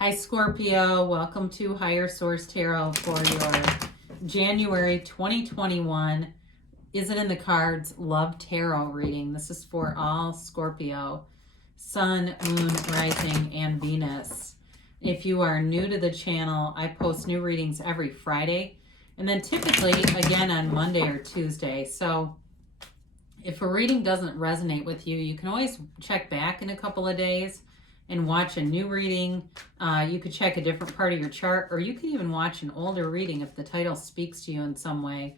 Hi Scorpio, welcome to Higher Source Tarot for your January 2021 Is It in the Cards Love Tarot reading. This is for all Scorpio, Sun, Moon, Rising, and Venus. If you are new to the channel, I post new readings every Friday and then typically again on Monday or Tuesday. So if a reading doesn't resonate with you, you can always check back in a couple of days and watch a new reading. You could check a different part of your chart, or you could even watch an older reading if the title speaks to you in some way.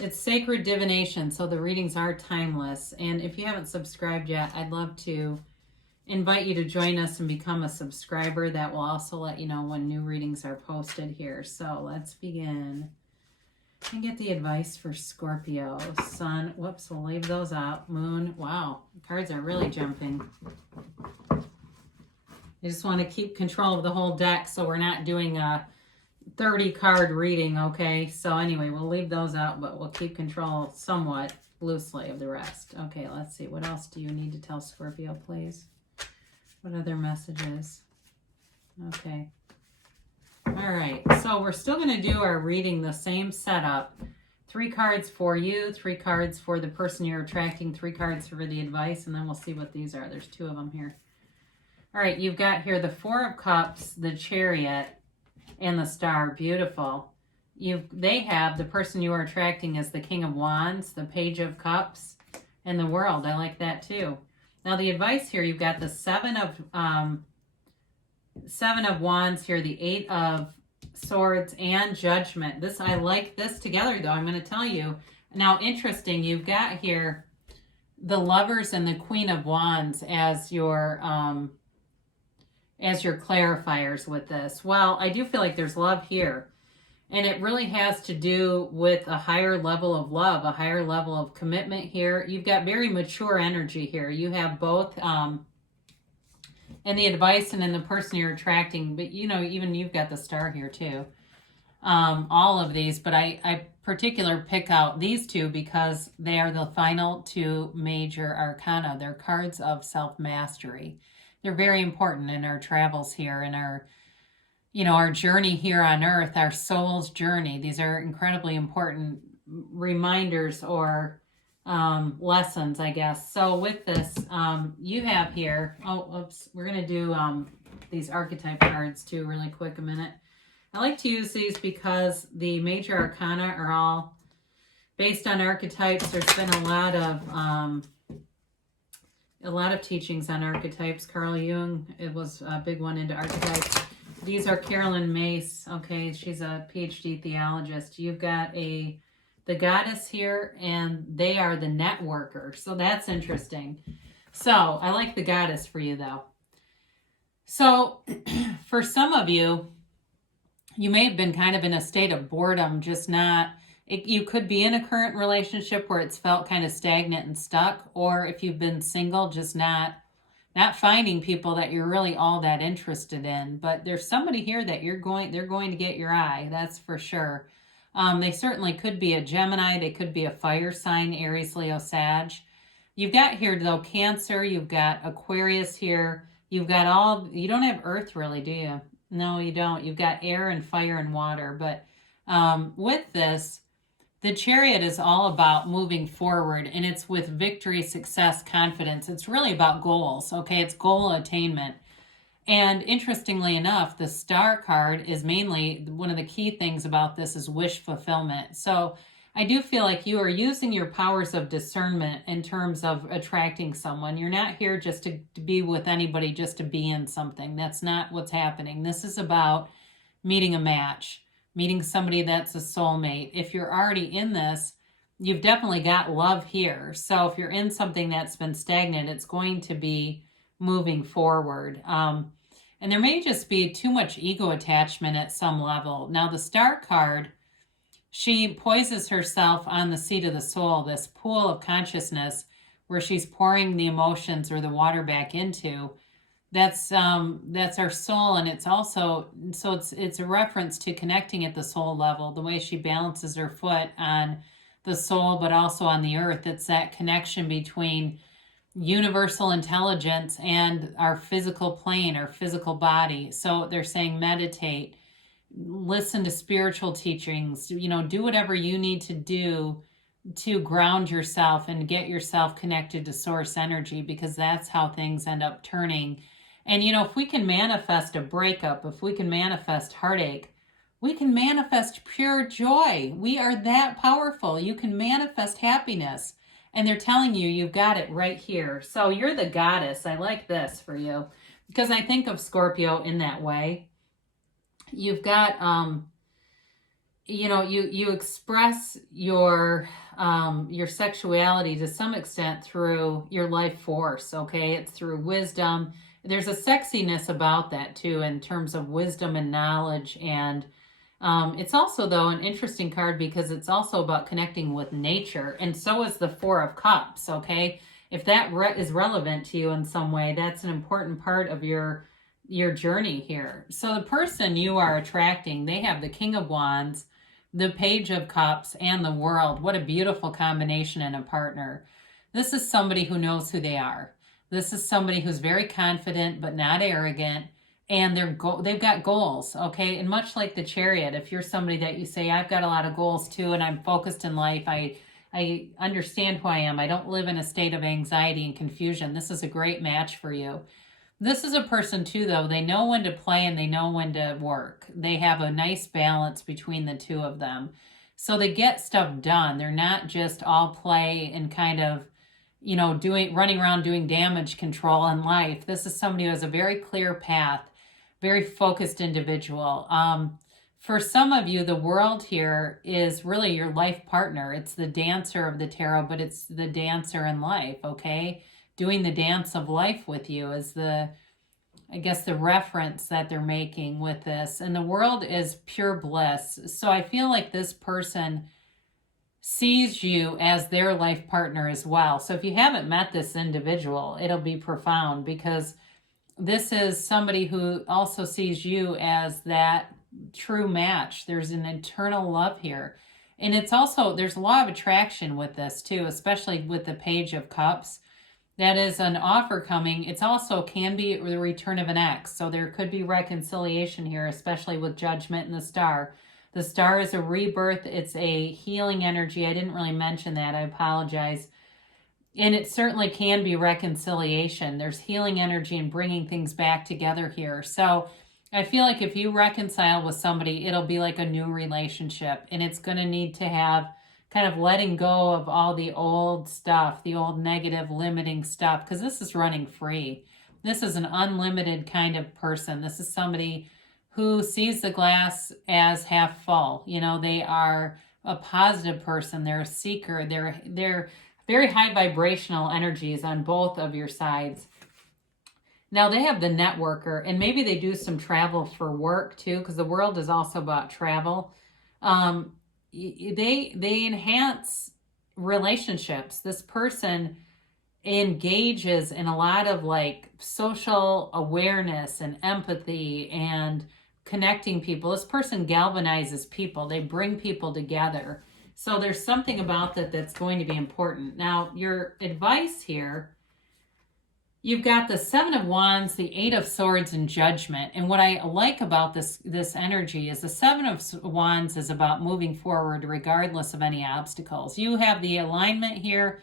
It's sacred divination, so the readings are timeless. And if you haven't subscribed yet, I'd love to invite you to join us and become a subscriber. That will also let you know when new readings are posted here. So let's begin and get the advice for Scorpio. Sun, whoops, we'll leave those out. Moon, wow, the cards are really jumping. I just want to keep control of the whole deck so we're not doing a 30 card reading, okay? So anyway, we'll leave those out, but we'll keep control somewhat loosely of the rest. Okay, let's see. What else do you need to tell Scorpio, please? What other messages? Okay. All right, so we're still going to do our reading the same setup. 3 cards for you, 3 cards for the person you're attracting, 3 cards for the advice, and then we'll see what these are. There's 2 of them here. All right, you've got here the 4 of Cups, the Chariot, and the Star. Beautiful. They have the person you are attracting as the King of Wands, the Page of Cups, and the World. I like that too. Now the advice here, you've got the 7 of Wands here, the 8 of Swords, and Judgment. I like this together though, I'm going to tell you. Now interesting, you've got here the Lovers and the Queen of Wands as your clarifiers with this. Well, I do feel like there's love here. And it really has to do with a higher level of love, a higher level of commitment here. You've got very mature energy here. You have both in the advice and in the person you're attracting. But, you know, even you've got the Star here too. All of these. But I particular pick out these 2 because they are the final 2 major arcana. They're cards of self-mastery. They're very important in our travels here, in our, our journey here on earth, our soul's journey. These are incredibly important reminders or lessons, I guess. So with this, you have here, we're going to do these archetype cards too really quick a minute. I like to use these because the major arcana are all based on archetypes. There's been a lot of teachings on archetypes. Carl Jung, it was a big one into archetypes. These are Carolyn Mace. Okay, she's a PhD theologist. You've got the Goddess here, and they are the networker. So that's interesting. So I like the Goddess for you, though. So for some of you, you may have been kind of in a state of boredom, just not... You could be in a current relationship where it's felt kind of stagnant and stuck, or if you've been single, just not finding people that you're really all that interested in. But there's somebody here that they're going to get your eye, that's for sure. They certainly could be a Gemini, they could be a fire sign, Aries, Leo, Sag. You've got here though Cancer, you've got Aquarius here, you've got you don't have Earth really, do you? No, you don't. You've got air and fire and water, but with this, the Chariot is all about moving forward, and it's with victory, success, confidence. It's really about goals, okay? It's goal attainment. And interestingly enough, the Star card is mainly, one of the key things about this is wish fulfillment. So I do feel like you are using your powers of discernment in terms of attracting someone. You're not here just to be with anybody, just to be in something. That's not what's happening. This is about meeting a match. Meeting somebody that's a soulmate. If you're already in this, you've definitely got love here. So if you're in something that's been stagnant, it's going to be moving forward. And there may just be too much ego attachment at some level. Now the Star card, she poises herself on the seat of the soul, this pool of consciousness where she's pouring the emotions or the water back into. That's our soul, and it's also, so it's a reference to connecting at the soul level, the way she balances her foot on the soul, but also on the earth. It's that connection between universal intelligence and our physical plane, our physical body. So they're saying meditate, listen to spiritual teachings, you know, do whatever you need to do to ground yourself and get yourself connected to source energy, because that's how things end up turning. And, you know, if we can manifest a breakup, if we can manifest heartache, we can manifest pure joy. We are that powerful. You can manifest happiness. And they're telling you, you've got it right here. So you're the goddess. I like this for you, because I think of Scorpio in that way. You've got, you know, you express your sexuality to some extent through your life force, okay? It's through wisdom. There's a sexiness about that too, in terms of wisdom and knowledge. And it's also, though, an interesting card because it's also about connecting with nature. And so is the Four of Cups, okay? If that is relevant to you in some way, that's an important part of your journey here. So the person you are attracting, they have the King of Wands, the Page of Cups, and the World. What a beautiful combination in a partner. This is somebody who knows who they are. This is somebody who's very confident but not arrogant, and they've got goals, okay? And much like the Chariot, if you're somebody that you say, I've got a lot of goals too, and I'm focused in life, I understand who I am, I don't live in a state of anxiety and confusion, this is a great match for you. This is a person too, though, they know when to play and they know when to work. They have a nice balance between the two of them. So they get stuff done. They're not just all play and kind of, you know, running around doing damage control in life. This is somebody who has a very clear path, very focused individual. For some of you, the World here is really your life partner. It's the dancer of the tarot, but it's the dancer in life, okay? Doing the dance of life with you is the reference that they're making with this. And the World is pure bliss. So I feel like this person sees you as their life partner as well. So if you haven't met this individual, it'll be profound, because this is somebody who also sees you as that true match. There's an eternal love here. And it's also, there's a law of attraction with this too, especially with the Page of Cups. That is an offer coming. It's also can be the return of an ex. So there could be reconciliation here, especially with Judgment and the Star. The Star is a rebirth. It's a healing energy. I didn't really mention that. I apologize. And it certainly can be reconciliation. There's healing energy and bringing things back together here. So I feel like if you reconcile with somebody, it'll be like a new relationship. And it's going to need to have kind of letting go of all the old stuff, the old negative limiting stuff, because this is running free. This is an unlimited kind of person. This is somebody who sees the glass as half full. You know, they are a positive person. They're a seeker. They're very high vibrational energies on both of your sides. Now they have the networker, and maybe they do some travel for work too, because the World is also about travel. They enhance relationships. This person engages in a lot of like social awareness and empathy and connecting people. This person galvanizes people. They bring people together. So there's something about that that's going to be important. Now, your advice here, you've got the Seven of Wands, the Eight of Swords, and Judgment. And what I like about this energy is the Seven of Wands is about moving forward regardless of any obstacles. You have the alignment here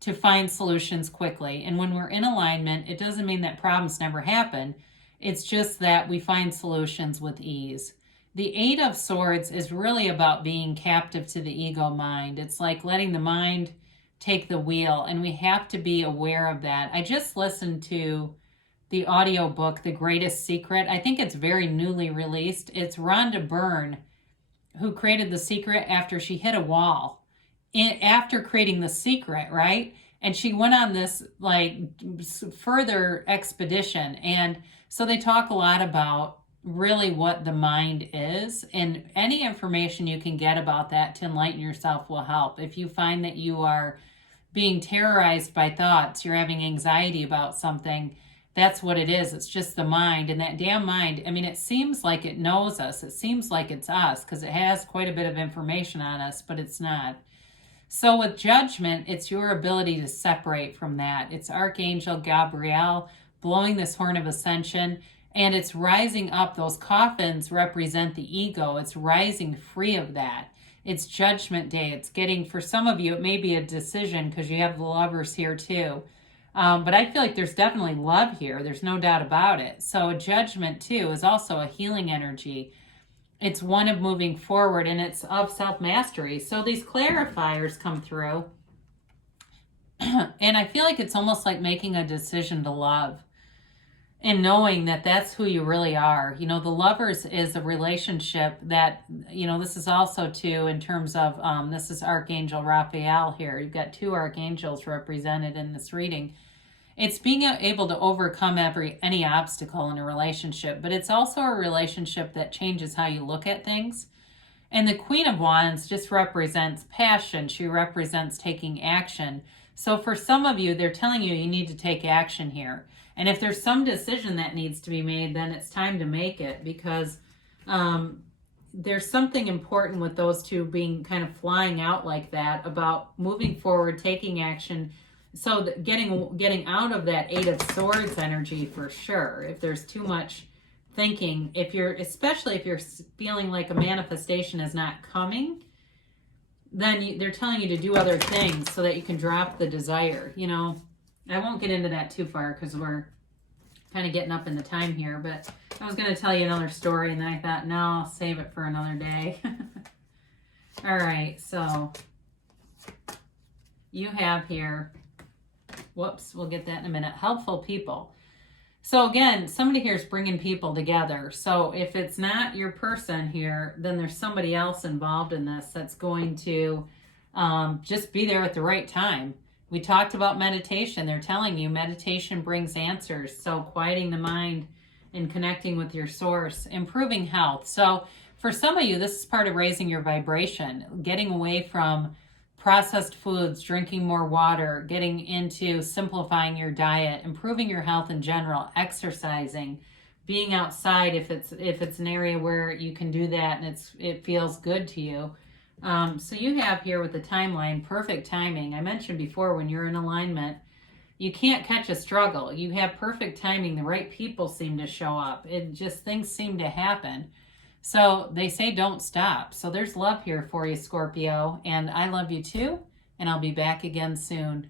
to find solutions quickly. And when we're in alignment, it doesn't mean that problems never happen. It's just that we find solutions with ease. The Eight of Swords is really about being captive to the ego mind. It's like letting the mind take the wheel, and we have to be aware of that. I just listened to the audio book, The Greatest Secret. I think it's very newly released. It's Rhonda Byrne who created The Secret after she hit a wall. After creating The Secret, right? And she went on this like further expedition. And so they talk a lot about really what the mind is, and any information you can get about that to enlighten yourself will help. If you find that you are being terrorized by thoughts, you're having anxiety about something, that's what it is. It's just the mind. And that damn mind, I mean, it seems like it knows us. It seems like it's us because it has quite a bit of information on us, but it's not. So with Judgment, it's your ability to separate from that. It's Archangel Gabriel blowing this horn of ascension, and it's rising up. Those coffins represent the ego. It's rising free of that. It's Judgment Day. It's getting, for some of you, it may be a decision because you have the Lovers here too. But I feel like there's definitely love here. There's no doubt about it. So Judgment too is also a healing energy. It's one of moving forward, and it's of self-mastery. So these clarifiers come through. And I feel like it's almost like making a decision to love and knowing that that's who you really are. You know, the Lovers is a relationship that, you know, this is also too in terms of, this is Archangel Raphael here. You've got two archangels represented in this reading. It's being able to overcome any obstacle in a relationship, but it's also a relationship that changes how you look at things. And the Queen of Wands just represents passion. She represents taking action. So for some of you, they're telling you need to take action here. And if there's some decision that needs to be made, then it's time to make it, because there's something important with those two being kind of flying out like that about moving forward, taking action. So getting out of that Eight of Swords energy for sure. If there's too much thinking, especially if you're feeling like a manifestation is not coming, then they're telling you to do other things so that you can drop the desire. You know, I won't get into that too far because we're kind of getting up in the time here, but I was going to tell you another story and then I thought, no, I'll save it for another day. All right, so you have here, whoops, we'll get that in a minute, helpful people. So again, somebody here is bringing people together. So if it's not your person here, then there's somebody else involved in this that's going to just be there at the right time. We talked about meditation. They're telling you meditation brings answers. So quieting the mind and connecting with your source, improving health. So for some of you, this is part of raising your vibration, getting away from processed foods, drinking more water, getting into simplifying your diet, improving your health in general, exercising, being outside if it's an area where you can do that and it feels good to you. So you have here with the timeline, perfect timing. I mentioned before, when you're in alignment, you can't catch a struggle. You have perfect timing. The right people seem to show up. Things seem to happen. So they say don't stop. So there's love here for you, Scorpio. And I love you too. And I'll be back again soon.